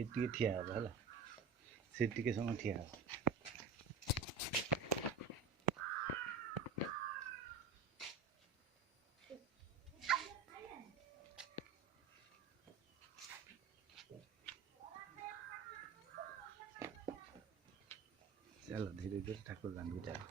ଏଠି ଠିଆ ହବ ହେଲା, ସେ ଟିକେ ସମୟ ଠିଆ ହବ। चलो धीरे धीरे ठाकुर गांधी जाओ।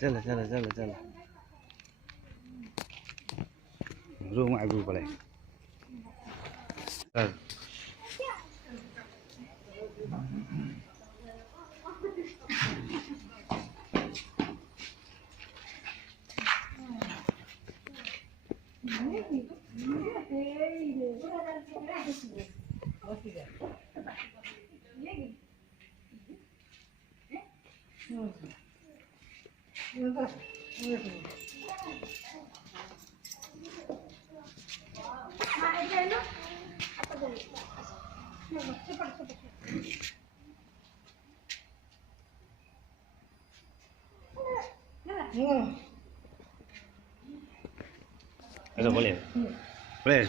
चलो चलो चलो चलो रूम आगू पड़े। Eso boleh. Boleh.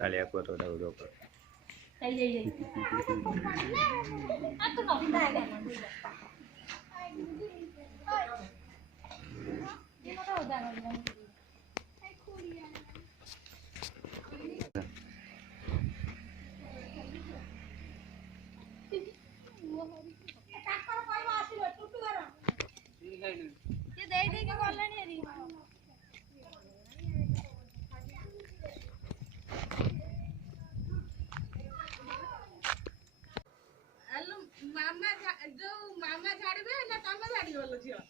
Tali aku atau dah apa? Iya. Aku nak dah kan. Dia mau tahu dah kan. ये दे दे के बोलना नहीं रही हेलो मामा जो मामा छाड़बे ना तमे छाड़ी बोलो छियो